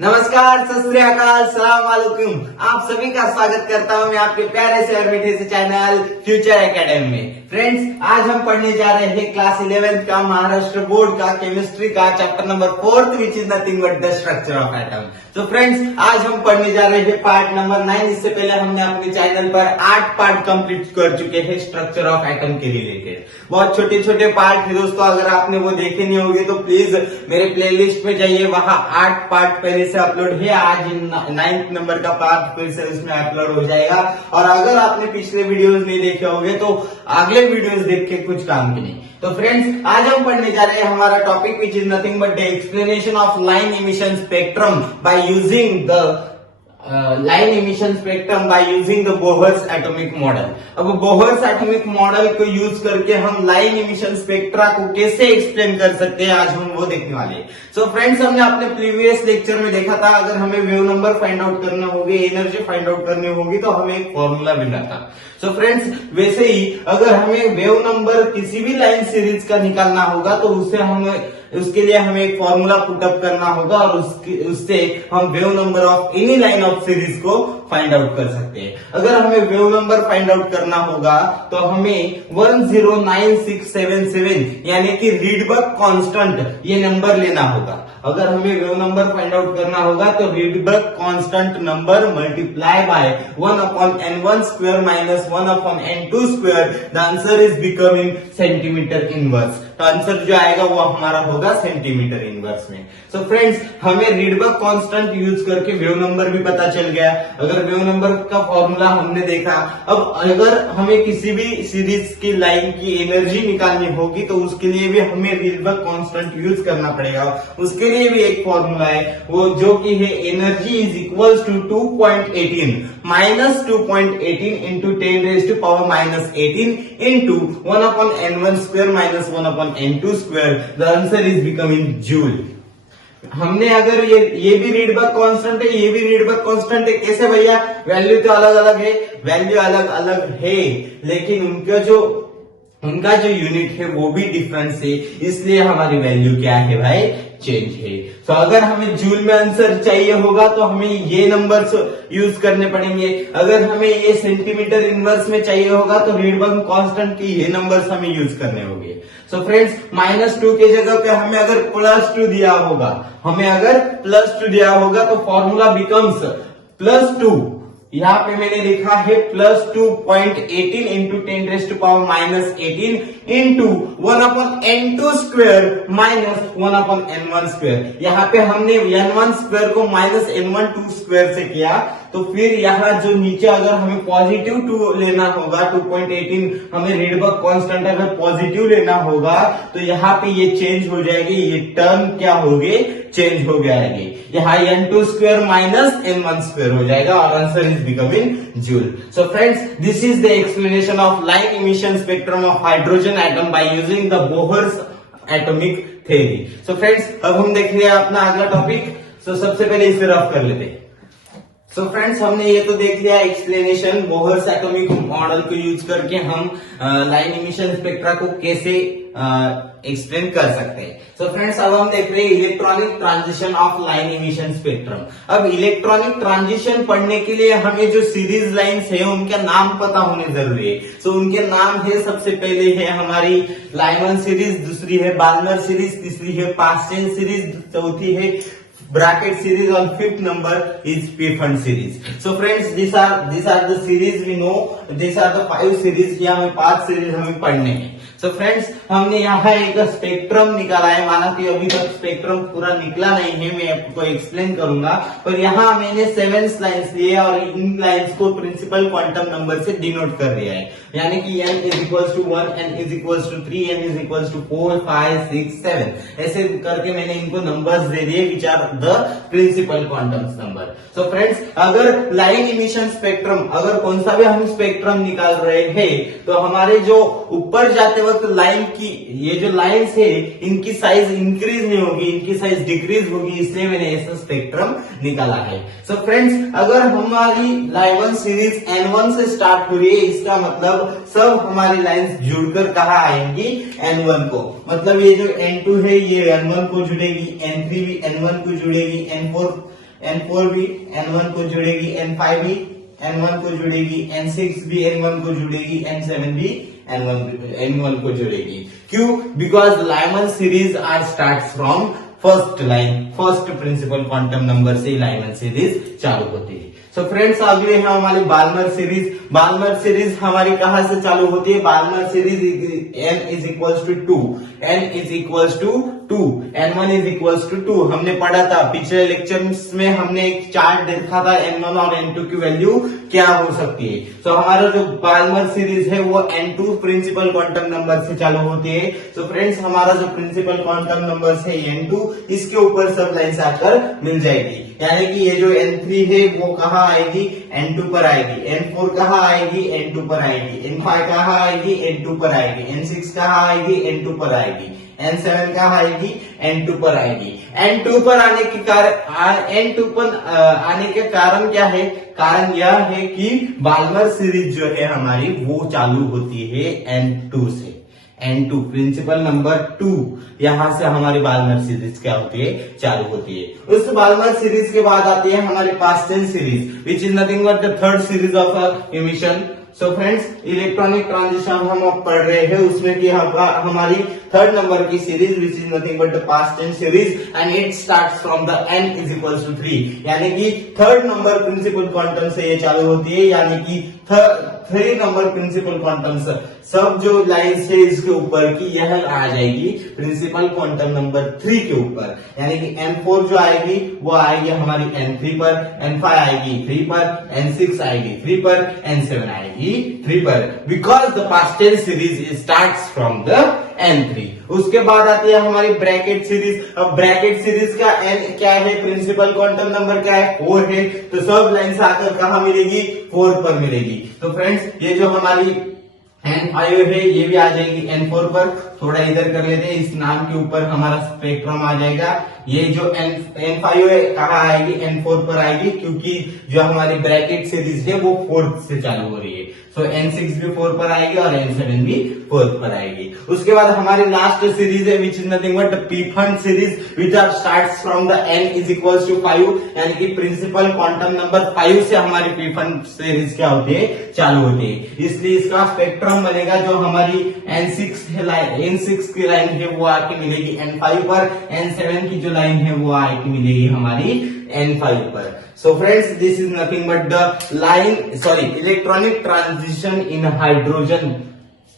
नमस्कार, सत श्री अकाल, सलाम वालेकुम। आप सभी का स्वागत करता हूं मैं आपके प्यारे से और मीठे से चैनल फ्यूचर एकेडमी में। फ्रेंड्स, आज हम पढ़ने जा रहे हैं क्लास 11th का महाराष्ट्र बोर्ड का केमिस्ट्री का chapter number 4 which is nothing but the structure of atom. तो फ्रेंड्स, आज हम पढ़ने जा रहे हैं पार्ट नंबर 9। इससे पहले हमने अपने चैनल पर 8 पार्ट कंप्लीट कर चुके हैं स्ट्रक्चर ऑफ एटम के रिलेटेड। बहुत छोटे छोटे पार्ट है दोस्तों, अगर आपने वो देखे नहीं होंगे तो प्लीज मेरे प्लेलिस्ट में जाइए, वहां 8 पार्ट पहले से अपलोड है। आज 9th नंबर का पार्ट फिर से उसमें अपलोड हो जाएगा। और अगर आपने पिछले वीडियोस नहीं देखे होंगे तो अगले वीडियोस देख के कुछ काम की नहीं। तो फ्रेंड्स, आज हम पढ़ने जा रहे हैं हमारा topic which is nothing but the explanation of line emission spectrum by using the line emission spectrum by using the Bohr's atomic model. अब बोहर्स एटॉमिक मॉडल को यूज करके हम लाइन इमिशन स्पेक्ट्रा को कैसे एक्सप्लेन कर सकते हैं, आज हम वो देखने वाले हैं। सो फ्रेंड्स, हमने अपने प्रीवियस लेक्चर में देखा था, अगर हमें वेव नंबर फाइंड आउट करना होगी, एनर्जी फाइंड आउट करनी होगी तो हमें एक फॉर्मूला मिला था। सो फ्रेंड्स, वैसे ही अगर हमें वेव नंबर किसी भी लाइन सीरीज का निकालना होगा तो उसके लिए हमें एक फॉर्मूला पुटअप करना होगा और उससे हम wave number of any line of series को फाइंड आउट कर सकते हैं। अगर हमें वेव नंबर फाइंड आउट करना होगा तो हमें 109677 यानी कि रीडबर्ग कांस्टेंट ये नंबर लेना होगा। अगर हमें वेव नंबर फाइंड आउट करना होगा तो Rydberg constant number multiply by 1/n1 square minus 1/n2 square, the answer is becoming centimetre inverse. तो आंसर जो आएगा वो हमारा होगा सेंटीमीटर इनवर्स में। सो फ्रेंड्स, हमें रीडबर्ग कांस्टेंट यूज करके वेव नंबर भी पता चल गया। अगर वेव नंबर का फॉर्मूला हमने देखा, अब अगर हमें किसी भी सीरीज की लाइन की एनर्जी निकालनी होगी तो उसके लिए भी हमें रीडबर्ग कांस्टेंट यूज करना पड़ेगा। उसके लिए भी एक फॉर्मूला है, वो जो कि है energy is equals to 2.18 minus 2.18 into 10⁻⁻18 into 1/n1 square minus 1/n2 square, the answer is becoming joule. हमने अगर ये भी रीडबर्ग कांस्टेंट है, ये भी रीडबर्ग कांस्टेंट है, कैसे भैया? वैल्यू तो अलग अलग है, वैल्यू अलग अलग है, लेकिन उनका जो यूनिट है वो भी डिफरेंस है, इसलिए हमारी वैल्यू क्या है भाई? चेंज है। तो अगर हमें जूल में आंसर चाहिए होगा तो हमें ये नंबर्स यूज करने पड़ेंगे। अगर हमें ये सेंटीमीटर इनवर्स में चाहिए होगा तो रीडबर्ग कांस्टेंट की ये नंबर्स हमें यूज करने होंगे। सो फ्रेंड्स, -2 के जगह पे हमें अगर +2 दिया होगा तो फॉर्मूला बिकम्स +2। यहाँ पे मैंने लिखा है +2.18 into 10⁻⁻18 into 1/n2 square minus 1/n1 square. यहाँ पे हमने n1 स्क्वायर को -n1 स्क्वायर से किया, तो फिर यहाँ जो नीचे अगर हमें पॉजिटिव 2 लेना होगा, 2.18 हमें रीडबर्ग कांस्टेंट अगर पॉजिटिव लेना होगा तो यहाँ पे ये चेंज हो जाएगी, ये टर्म क्या होगी? चेंज हो जाएगी। यहाँ n2 square minus n1 square हो जाएगा और answer is becoming joule. So friends, this is the explanation of line emission spectrum of hydrogen atom by using the Bohr's atomic theory. So friends, अब हम देख रहे हैं अपना अगला टॉपिक। सो सबसे पहले इसे रफ कर लेते हैं। सो फ्रेंड्स, हमने ये तो देख लिया एक्सप्लेनेशन, बोहर्स एटॉमिक मॉडल को यूज करके हम लाइन इमिशन स्पेक्ट्रा को कैसे एक्सप्लेन कर सकते हैं। सो फ्रेंड्स, अब हम देख रहे हैं electronic transition of line emission spectrum. अब इलेक्ट्रॉनिक ट्रांजिशन पढ़ने के लिए हमें जो सीरीज लाइंस है उनका नाम पता होने जरूरी है। सो उनके नाम है, सबसे पहले है हमारी लाइमन सीरीज, दूसरी है बाल्मर सीरीज, तीसरी है पास्चेन सीरीज, चौथी है ब्रैकेट सीरीज और fifth number is पीफंड series. So friends, these are the series we know, these are the 5 series, या हमें 5 सीरीज हमें पढ़ने हैं। सो फ्रेंड्स, हमने यहाँ एक स्पेक्ट्रम निकाला है, माना कि अभी तक स्पेक्ट्रम पूरा निकला नहीं है, मैं आपको एक्सप्लेन करूंगा, पर यहाँ मैंने 7 लाइंस लिए और इन लाइंस को प्रिंसिपल क्वांटम नंबर से डिनोट कर दिया है, यानी कि n = 1, n = 3, n = 4, 5, 6, 7 ऐसे करके मैंने इनको नंबर्स दे दिए which are the principal quantum number. So friends, अगर लाइन इमिशन स्पेक्ट्रम, अगर कौन सा भी हम स्पेक्ट्रम निकाल रहे हैं तो हमारे जो ऊपर जाते वक्त लाइन की ये जो लाइंस है इनकी साइज इंक्रीज नहीं होगी, इनकी साइज डिक्रीज होगी, इसलिए मैंने ऐसा स्पेक्ट्रम निकाला है। सो फ्रेंड्स, अगर हमारी लाइमन सीरीज n1 से स्टार्ट हो रही है, इसका मतलब सब हमारी लाइंस जुड़कर कहाँ आएंगी? n1 को। मतलब ये जो n2 है ये n1 को जुड़ेगी, n3 भी n1 को जुड़ेगी, n4 N4 भी N1 को जुड़ेगी, N5 भी N1 को जुड़ेगी, N6 भी N1 को जुड़ेगी, N7 भी N1 को जुड़ेगी। क्यों? Because Lyman series are start from first line, first principal quantum number से लाइमन सीरीज चालू होती है। सो फ्रेंड्स, अगले है हमारी बाल्मर सीरीज। बाल्मर सीरीज हमारी कहां से चालू होती है? Balmer series n is equals to 2, n is equals to 2, n1 is equals to 2। हमने पढ़ा था पिछले लेक्चर्स में, हमने एक चार्ट देखा था n1 और n2 की वैल्यू क्या हो सकती है। सो हमारा जो बाल्मर सीरीज है वो n2 प्रिंसिपल क्वांटम नंबर से चालू होती है। तो फ्रेंड्स, हमारा जो प्रिंसिपल क्वांटम नंबर है n2, इसके ऊपर सब लाइन्स आकर मिल जाएगी। यानी कि ये जो n3 है वो कहाँ आएगी? n2 पर आएगी। n4 कहाँ आएगी? n2 पर आएगी। n5 कहाँ आएगी? n2 पर आएगी। n6 कहाँ आएगी? n2 पर आएगी। n7 कहाँ आएगी? n2 पर आएगी। n2 पर आने के कारण क्या है? कारण यह है कि बाल्मर सीरीज जो है हमारी वो चालू होती है n2 से। n2 प्रिंसिपल नंबर 2, यहां से हमारी बाल्मर सीरीज क्या होती है? चालू होती है। उस बाल्मर सीरीज के बाद आती है हमारी Paschen series, which is nothing but the third series of emission. So friends, electronic transition हम अब पढ़ रहे हैं, उसमें की हमारी थर्ड नंबर की series which is nothing but the Paschen series and it starts from the n is equals to 3। यानी कि थर्ड नंबर प्रिंसिपल क्वांटम से ये चालू होती है। यानी कि 3 नंबर प्रिंसिपल क्वांटम से सब जो लाइन है इसके ऊपर की यह आ जाएगी प्रिंसिपल क्वांटम नंबर 3 के ऊपर। यानी कि n4 जो आएगी वो आएगी हमारी n3 पर, n5 आएगी 3 पर, n6 आएगी 3 पर, n7 आएगी 3 पर, because the Paschen series starts from the n3। उसके बाद आती है हमारी ब्रैकेट सीरीज। अब ब्रैकेट सीरीज का n क्या है? प्रिंसिपल क्वांटम नंबर क्या है? 4 है। तो सब लाइन्स आकर कहां मिलेगी? 4 पर मिलेगी। तो फ्रेंड्स, ये जो हमारी n5 है ये भी आ जाएगी n4 पर। थोड़ा इधर कर लेते हैं, इस नाम के ऊपर हमारा स्पेक्ट्रम आ जाएगा। ये जो n5 है कहाँ आएगी? n4 पर आएगी, क्योंकि जो हमारी ब्रैकेट सीरीज है वो 4 से चालू हो रही है। सो n6 भी 4 पर आएगी और n7 भी 4 पर आएगी। उसके बाद हमारी लास्ट सीरीज है which is nothing but Pfund series, which are starts from the n is equals to 5। यानी कि प्रिंसिपल क्वांटम नंबर 5 से हमारी पीफन सीरीज क्या होती है? चालू होती है। इसलिए इसका स्पेक्ट्रम बनेगा, जो हमारी n6 की लाइन है वो आके मिलेगी n5 पर, n7 की जो लाइन है वो आके मिलेगी हमारी n5 पर। So friends, this is nothing but the electronic transition in hydrogen,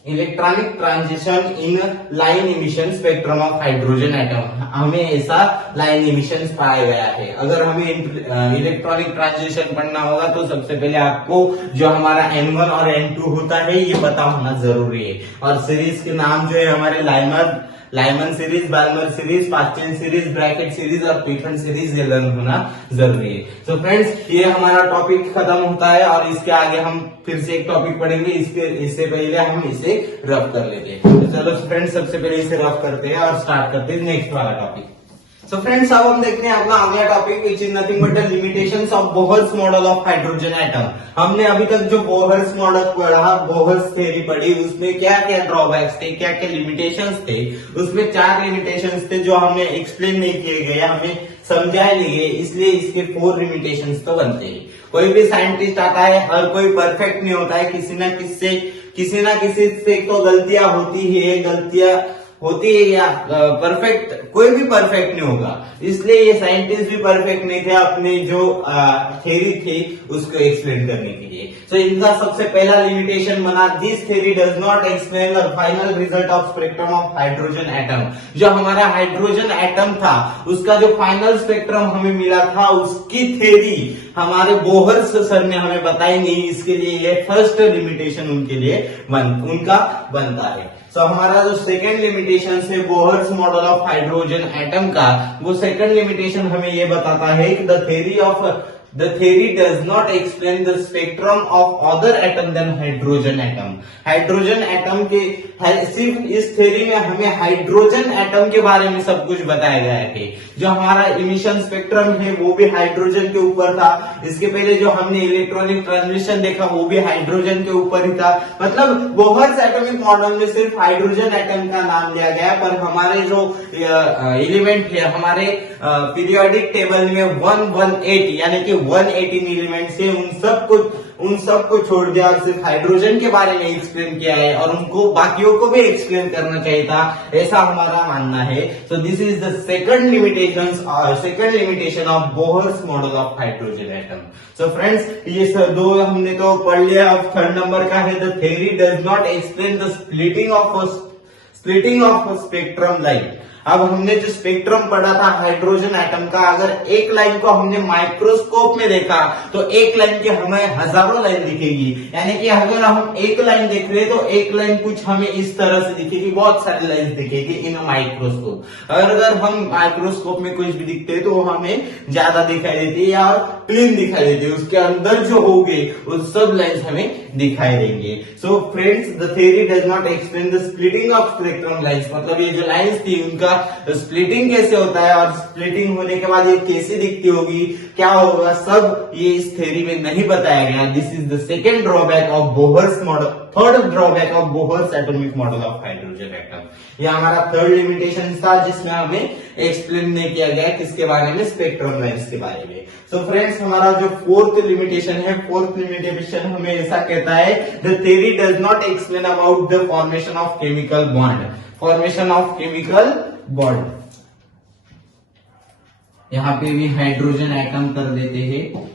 electronic transition in line emission spectrum of hydrogen atom. हमें ऐसा लाइन इमिशन पाया गया है। अगर हमें इलेक्ट्रॉनिक ट्रांजिशन पढ़ना होगा तो सबसे पहले आपको जो हमारा n1 और n2 होता है ये पता होना जरूरी है। और सीरीज के नाम जो है हमारे Lyman series, Balmer series, Paschen series, Brackett series और पीफन सीरीज ये लर्न होना जरूरी है। तो फ्रेंड्स, ये हमारा टॉपिक खत्म होता है और इसके आगे हम फिर से एक टॉपिक पढ़ेंगे। इससे पहले हम इसे रफ कर लेते हैं। तो चलो फ्रेंड्स, सबसे पहले इसे रफ करते हैं और स्टार्ट करते हैं नेक्स्ट वाला टॉपिक। सो फ्रेंड्स, अब हम देखते हैं अपना अगला topic which is nothing but the limitations of Bohr's model of hydrogen atom. हमने अभी तक जो बोहर्स मॉडल पढ़ा, बोहर्स थ्योरी पढ़ी, उसमें क्या क्या ड्रॉबैक्स थे, क्या क्या लिमिटेशंस थे। उसमें 4 लिमिटेशंस थे जो हमें एक्सप्लेन नहीं किए गए, हमें समझाए नहीं गए, इसलिए इसके 4 लिमिटेशंस तो बनते हैं। कोई भी साइंटिस्ट आता है, हर कोई परफेक्ट नहीं होता है, किसी ना किसी से तो गलतियां होती है या परफेक्ट, कोई भी परफेक्ट नहीं होगा। इसलिए ये साइंटिस्ट भी परफेक्ट नहीं थे अपने जो थ्योरी थी उसको एक्सप्लेन करने के लिए। सो इनका सबसे पहला लिमिटेशन बना, this theory does not explain the final result of spectrum of hydrogen atom. जो हमारा हाइड्रोजन एटम था उसका जो फाइनल स्पेक्ट्रम हमें मिला था उसकी थ्योरी हमारे बोहर्स सर ने हमें बताई नहीं। इसके लिए ये फर्स्ट लिमिटेशन उनके लिए उनका बनता है। सो हमारा जो सेकंड लिमिटेशन है Bohr's model of hydrogen atom का, वो सेकंड लिमिटेशन हमें ये बताता है कि the theory of the theory does not explain the spectrum of other atom than hydrogen atom. Hydrogen atom के सिर्फ इस थ्योरी में हमें हाइड्रोजन एटम के बारे में सब कुछ बताया गया है। जो हमारा इमिशन स्पेक्ट्रम है वो भी हाइड्रोजन के ऊपर था। इसके पहले जो हमने इलेक्ट्रॉनिक ट्रांसमिशन देखा वो भी हाइड्रोजन के ऊपर ही था। मतलब बोहर्स एटॉमिक मॉडल में सिर्फ हाइड्रोजन एटम का नाम लिया गया, पर हमारे जो एलिमेंट है हमारे पीरियोडिक टेबल में 118 यानी कि 118 एलिमेंट्स है, उन सब को छोड़ दिया और सिर्फ हाइड्रोजन के बारे में एक्सप्लेन किया है, और उनको बाकियों को भी एक्सप्लेन करना चाहिए था, ऐसा हमारा मानना है। So this is the second limitation of Bohr's model of hydrogen atom. So friends, ये दो हमने तो पढ़ लिया। अब थर्ड नंबर का है the theory does not explain the splitting of spectrum light. अब हमने जो स्पेक्ट्रम पढ़ा था हाइड्रोजन एटम का, अगर एक लाइन को हमने माइक्रोस्कोप में देखा तो एक लाइन की हमें हजारों लाइन दिखेगी। यानी कि अगर हम एक लाइन देख रहे हैं तो एक लाइन कुछ हमें इस तरह से दिखेगी, बहुत सारी लाइन दिखेगी इन माइक्रोस्कोप। अगर हम माइक्रोस्कोप में कुछ भी दिखते हैं तो वो हमें ज्यादा दिखाई देती है या प्लेन दिखाई देती है, उसके अंदर जो होंगे वो सब लाइन्स हमें दिखाई देंगे। So friends, the theory does not explain the splitting of spectrum lines. मतलब ये जो लाइन्स थी उनका स्प्लिटिंग कैसे होता है और स्प्लिटिंग होने के बाद ये कैसे दिखती होगी, क्या होगा, सब ये इस थ्योरी में नहीं बताया गया। This is the second drawback of Bohr's model, third drawback of Bohr's atomic model of hydrogen atom. ये हमारा थर्ड लिमिटेशन था जिसमें हमें एक्सप्लेन नहीं किया गया किसके बारे में, स्पेक्ट्रम लाइन्स के बारे में। सो फ्रेंड्स, हमारा जो फोर्थ लिमिटेशन हमें ऐसा कहता है the theory does not explain about the formation of chemical bond. यहाँ पे भी हाइड्रोजन एटम कर देते हैं।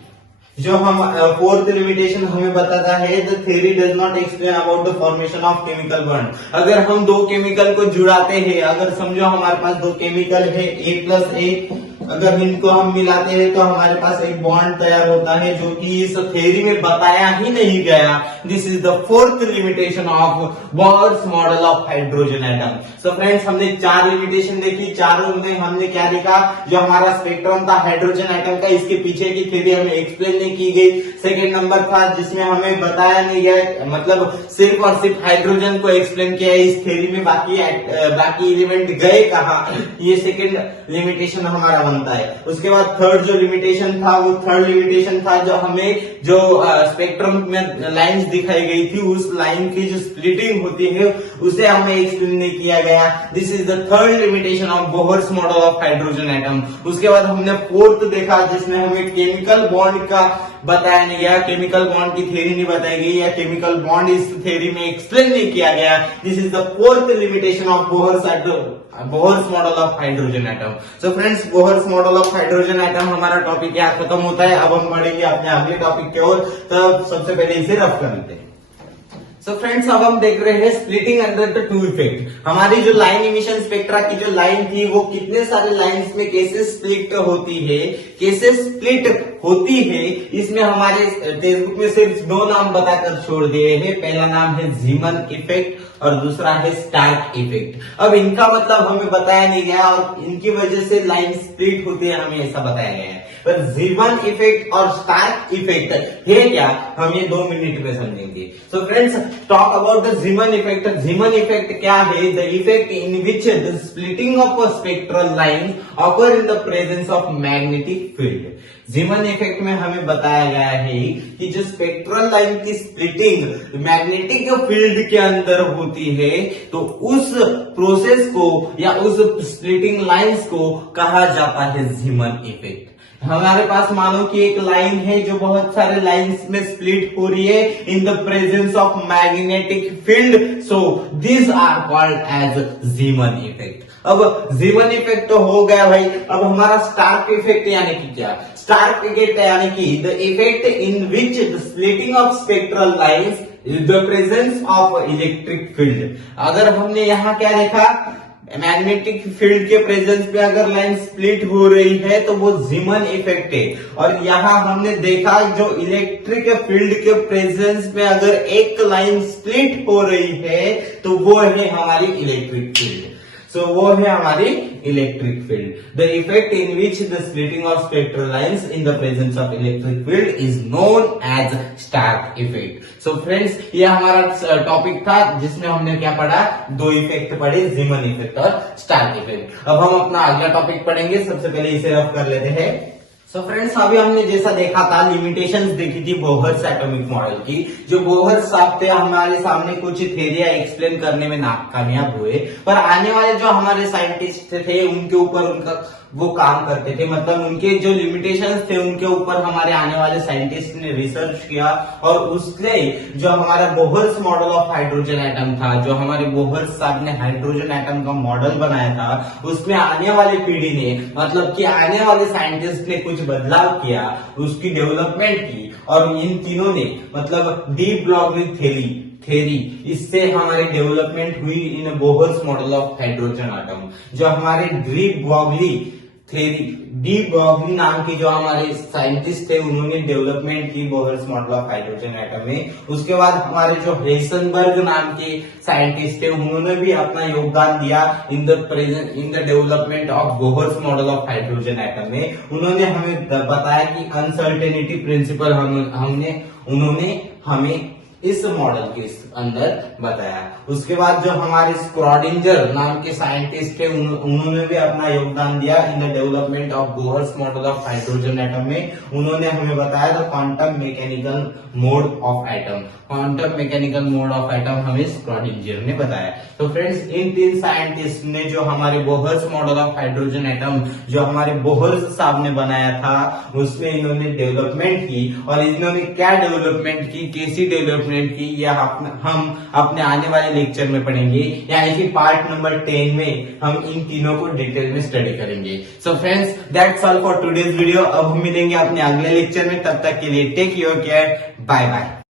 जो हम फोर्थ लिमिटेशन हमें बताता है the theory does not explain about the formation of chemical bond. अगर हम दो केमिकल को जुड़ाते हैं, अगर समझो हमारे पास दो केमिकल है A+A, अगर इनको हम मिलाते हैं तो हमारे पास एक बॉन्ड तैयार होता है जो कि इस थ्योरी में बताया ही नहीं गया। This is the fourth limitation of Bohr's model of hydrogen atom. So friends, हमने 4 लिमिटेशन देखी। चारों में हमने क्या देखा, जो हमारा स्पेक्ट्रम था हाइड्रोजन एटम का, इसके पीछे की थ्योरी हमें एक्सप्लेन नहीं की गई। सेकेंड नंबर था जिसमें हमें बताया नहीं गया, मतलब सिर्फ और सिर्फ हाइड्रोजन को एक्सप्लेन किया है इस थ्योरी में, बाकी एलिमेंट गए कहाँ, ये सेकेंड लिमिटेशन हमारा बनता है। उसके बाद थर्ड जो लिमिटेशन था वो थर्ड लिमिटेशन था जो हमें जो स्पेक्ट्रम में लाइंस दिखाई गई थी, उस लाइन की जो स्प्लिटिंग होती है उसे हमें एक्सप्लेन नहीं किया गया। This is the third limitation of Bohr's model of hydrogen atom. उसके बाद हमने फोर्थ देखा जिसमें हमें केमिकल बॉन्ड का बताया नहीं गया, केमिकल बॉन्ड की थ्योरी नहीं बताई गई या केमिकल बॉन्ड इस थ्योरी में एक्सप्लेन नहीं किया गया। This is the fourth limitation of Bohr's model of hydrogen atom. So friends, Bohr's model of hydrogen atom हमारा टॉपिक यहाँ खत्म होता है। अब हम बढ़ेंगे अपने अगले टॉपिक की ओर, तो सबसे पहले इसे रफ कर लेते हैं। सो फ्रेंड्स, अब हम देख रहे हैं splitting under the two effect. हमारी जो लाइन इमिशन स्पेक्ट्रा की जो लाइन थी वो कितने सारे लाइंस में कैसे स्प्लिट होती है, इसमें हमारे टेक्स्ट में सिर्फ 2 नाम बताकर छोड़ दिए हैं। पहला नाम है जीमन इफेक्ट और दूसरा है स्टार्क इफेक्ट। अब इनका मतलब हमें बताया नहीं गया और इनकी वजह से लाइन स्प्लिट होती है, हमें ऐसा बताया गया है। पर जीमन इफेक्ट और स्टार्क इफेक्ट है क्या, हम ये 2 मिनट में समझेंगे। So friends, talk about the जीमन effect. जीमन effect क्या है? The effect in which the splitting of a spectral line occur in the presence of magnetic field. जीमन effect में हमें बताया गया है कि जो स्पेक्ट्रल लाइन की स्प्लिटिंग मैग्नेटिक फील्ड के अंदर होती है तो उस प्रोसेस को या उस स्प्लिटिंग लाइंस को कहा जाता है जीमन इफेक्ट। हमारे पास मानो कि एक लाइन है जो बहुत सारे लाइंस में स्प्लिट हो रही है in the presence of magnetic field, so this are called as Zeeman effect. अब जीमन इफेक्ट तो हो गया भाई, अब हमारा स्टार्क इफेक्ट यानी कि क्या? स्टार्क इफेक्ट यानी कि the effect in which the splitting of spectral lines the presence of electric field. अगर हमने यहाँ क्या देखा, मैग्नेटिक फील्ड के प्रेजेंस पे अगर लाइन स्प्लिट हो रही है तो वो जीमन इफेक्ट है। और यहाँ हमने देखा जो इलेक्ट्रिक फील्ड के प्रेजेंस में अगर एक लाइन स्प्लिट हो रही है तो वो है हमारी इलेक्ट्रिक फील्ड। सो वो है हमारी electric field. The effect in which the splitting of spectral lines in the presence of electric field is known as Stark effect. So friends, ये हमारा टॉपिक था जिसमें हमने क्या पढ़ा, दो इफेक्ट पढ़े, जीमन इफेक्ट और स्टार्क इफेक्ट। अब हम अपना अगला टॉपिक पढ़ेंगे। सबसे पहले इसे रफ कर लेते हैं। सो फ्रेंड्स, अभी हमने जैसा देखा था, लिमिटेशंस देखी थी बोहर्स एटॉमिक मॉडल की। जो बोहर्स साहब थे हमारे सामने कुछ थ्योरियां एक्सप्लेन करने में नाकामयाब हुए, पर आने वाले जो हमारे साइंटिस्ट थे उनके ऊपर उनका वो काम करते थे, मतलब उनके जो लिमिटेशंस थे उनके ऊपर हमारे आने वाले साइंटिस्ट ने रिसर्च किया, और उससे जो हमारा Bohr's model of hydrogen atom था, जो हमारे बोहर्स साहब ने हाइड्रोजन एटम का मॉडल बनाया था, उसमें आने वाली पीढ़ी ने, मतलब कि आने वाले साइंटिस्ट ने कुछ बदलाव किया, उसकी डेवलपमेंट की, और इन तीनों ने मतलब डी ब्रॉगली थ्योरी, इससे हमारी डेवलपमेंट हुई in Bohr's model of hydrogen atom. जो हमारे डी ब्रॉगली नाम के जो हमारे साइंटिस्ट थे उन्होंने डेवलपमेंट की Bohr's model of hydrogen atom में। उसके बाद हमारे जो हेसनबर्ग नाम के साइंटिस्ट थे उन्होंने भी अपना योगदान दिया in the development of Bohr's model of hydrogen atom में। उन्होंने हमें बताया कि अनसर्टेनिटी प्रिंसिपल उन्होंने हमें इस मॉडल के अंदर बताया। उसके बाद जो हमारे स्क्रॉडिंजर नाम के साइंटिस्ट थे उन्होंने भी अपना योगदान दिया in the development of Bohr's model of hydrogen atom में। उन्होंने हमें बताया the quantum mechanical mode of atom. Quantum mechanical mode of atom हमें स्क्रॉडिंजर ने बताया। तो फ्रेंड्स, इन तीन साइंटिस्ट ने जो हमारे Bohr's model of hydrogen atom जो हमारे बोहर्स साहब ने बनाया था उसमें इन्होंने डेवलपमेंट की, और इन्होंने क्या डेवलपमेंट की, कैसी डेवलपमेंट की, यह हम अपने आने वाले लेक्चर में पढ़ेंगे, यानी कि पार्ट नंबर 10 में हम इन तीनों को डिटेल में स्टडी करेंगे। So friends, that's all for today's video. अब हम मिलेंगे अपने अगले लेक्चर में, तब तक के लिए take your care, bye bye.